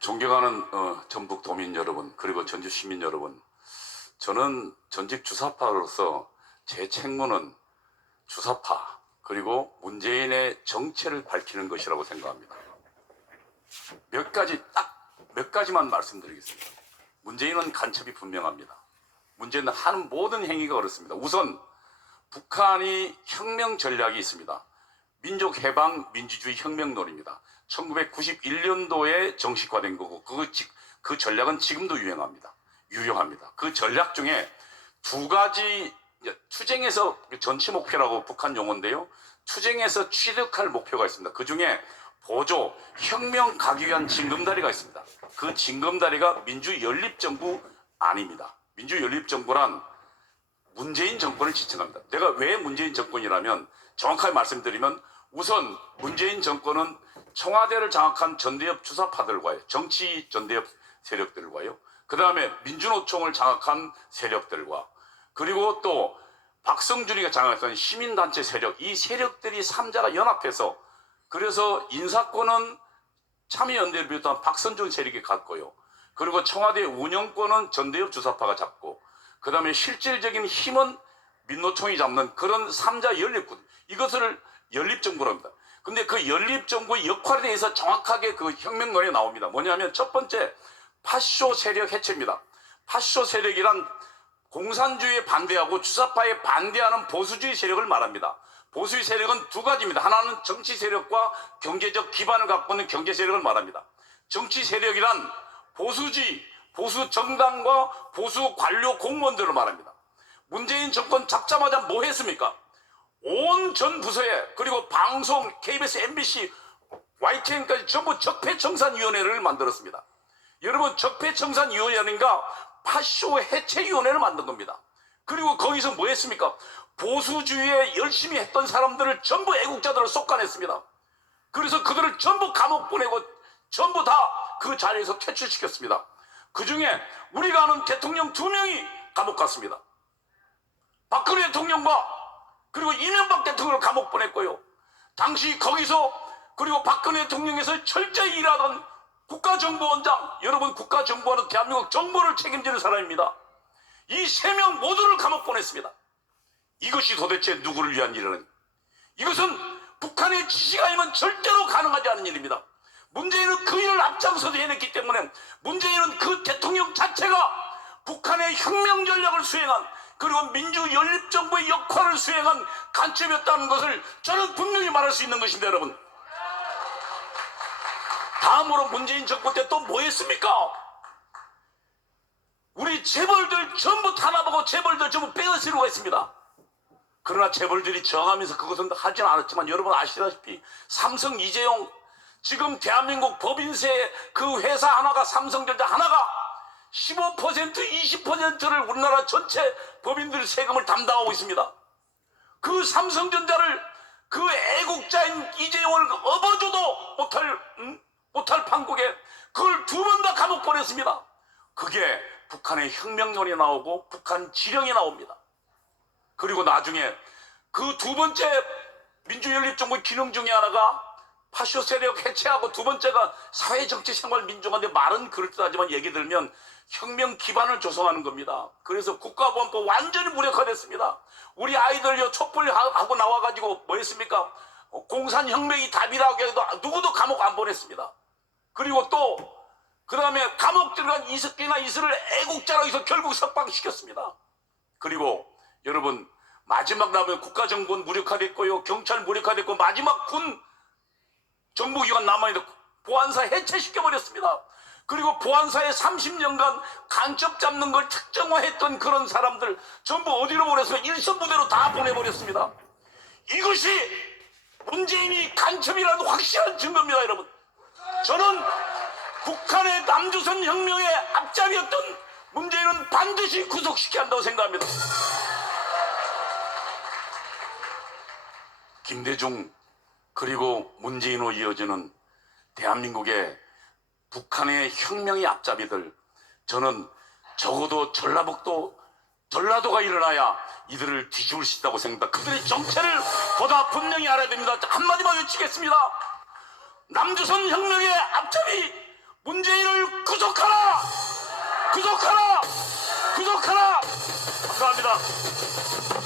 존경하는 전북 도민 여러분, 그리고 전주 시민 여러분, 저는 전직 주사파로서 제 책무는 주사파 그리고 문재인의 정체를 밝히는 것이라고 생각합니다. 몇 가지만 말씀드리겠습니다. 문재인은 간첩이 분명합니다. 문재인은 하는 모든 행위가 그렇습니다. 우선 북한이 혁명 전략이 있습니다. 민족해방 민주주의 혁명론입니다. 1991년도에 정식화된 거고 그 전략은 지금도 유용합니다. 그 전략 중에 두 가지, 투쟁에서 전치 목표라고 북한 용어인데요. 투쟁에서 취득할 목표가 있습니다. 그 중에 보조, 혁명 가기 위한 징검다리가 있습니다. 그 징검다리가 민주연립정부 아닙니다. 민주연립정부란 문재인 정권을 지칭합니다. 내가 왜 문재인 정권이라면 정확하게 말씀드리면 우선 문재인 정권은 청와대를 장악한 전대협 주사파들과의 정치 전대협 세력들과요. 그 다음에 민주노총을 장악한 세력들과 그리고 또 박성준이가 장악했던 시민단체 세력, 이 세력들이 3자가 연합해서 그래서 인사권은 참여연대를 비롯한 박선준 세력이 갖고요. 그리고 청와대 운영권은 전대협 주사파가 잡고 그 다음에 실질적인 힘은 민노총이 잡는 그런 3자 연립군, 이것을 연립정부로 합니다. 근데 그 연립정부의 역할에 대해서 정확하게 그 혁명론이 나옵니다. 뭐냐면 첫 번째, 파쇼 세력 해체입니다. 파쇼 세력이란 공산주의에 반대하고 주사파에 반대하는 보수주의 세력을 말합니다. 보수의 세력은 두 가지입니다. 하나는 정치 세력과 경제적 기반을 갖고 있는 경제 세력을 말합니다. 정치 세력이란 보수주의, 보수 정당과 보수 관료 공무원들을 말합니다. 문재인 정권 잡자마자 뭐 했습니까? 온 전 부서에 그리고 방송, KBS, MBC, YTN까지 전부 적폐청산위원회를 만들었습니다. 여러분, 적폐청산위원회인가 파쇼 해체위원회를 만든 겁니다. 그리고 거기서 뭐 했습니까? 보수주의에 열심히 했던 사람들을 전부 애국자들을 쏙가냈습니다. 그래서 그들을 전부 감옥 보내고 전부 다 그 자리에서 퇴출시켰습니다. 그 중에 우리가 아는 대통령 2명이 감옥 갔습니다. 박근혜 대통령과 그리고 이명박 대통령을 감옥 보냈고요. 당시 거기서 그리고 박근혜 대통령에서 철저히 일하던 국가정보원장, 여러분 국가정보원은 대한민국 정보를 책임지는 사람입니다. 이 3명 모두를 감옥 보냈습니다. 이것이 도대체 누구를 위한 일이는? 이것은 북한의 지시가 아니면 절대로 가능하지 않은 일입니다. 문재인은 그 일을 앞장서서 해냈기 때문에 문재인은 그 대통령 자체가 북한의 혁명 전략을 수행한 그리고 민주연립정부의 역할을 수행한 간첩이었다는 것을 저는 분명히 말할 수 있는 것입니다. 여러분, 다음으로 문재인 정권 때 또 뭐 했습니까? 우리 재벌들 전부 탄압하고 재벌들 전부 빼앗으려고 했습니다. 그러나 재벌들이 저항하면서 그것은 하지는 않았지만 여러분 아시다시피 삼성 이재용, 지금 대한민국 법인세 그 회사 하나가, 삼성전자 하나가 15% 20%를 우리나라 전체 법인들 세금을 담당하고 있습니다. 그 삼성전자를 그 애국자인 이재용을 업어줘도 못할 판국에 그걸 2번 다 감옥 보냈습니다. 그게 북한의 혁명론이 나오고 북한 지령이 나옵니다. 그리고 나중에 그 2번째 민주연립정부의 기능 중에 하나가 파쇼 세력 해체하고 2번째가 사회정치생활민주화인데 말은 그럴듯하지만 얘기 들면 혁명 기반을 조성하는 겁니다. 그래서 국가보안법 완전히 무력화됐습니다. 우리 아이들요 촛불하고 나와가지고 뭐 했습니까? 공산혁명이 답이라고 해도 누구도 감옥 안 보냈습니다. 그리고 또 그 다음에 감옥 들어간 이석기나 이슬을 애국자로 해서 결국 석방시켰습니다. 그리고 여러분 마지막 남은 국가정보는 무력화됐고요, 경찰 무력화됐고 마지막 군 정보기관 남아있는 보안사 해체시켜버렸습니다. 그리고 보안사에 30년간 간첩 잡는 걸 특정화했던 그런 사람들 전부 어디로 보냈으면 일선부대로 다 보내버렸습니다. 이것이 문재인이 간첩이라는 확실한 증거입니다. 여러분, 저는 북한의 남조선 혁명의 앞잡이였던 문재인은 반드시 구속시켜야 한다고 생각합니다. 김대중 그리고 문재인으로 이어지는 대한민국의 북한의 혁명의 앞잡이들, 저는 적어도 전라도가 일어나야 이들을 뒤집을 수 있다고 생각합니다. 그들의 정체를 보다 분명히 알아야 됩니다. 한마디만 외치겠습니다. 남조선 혁명의 앞잡이 문재인을 구독하라! 구독하라! 감사합니다.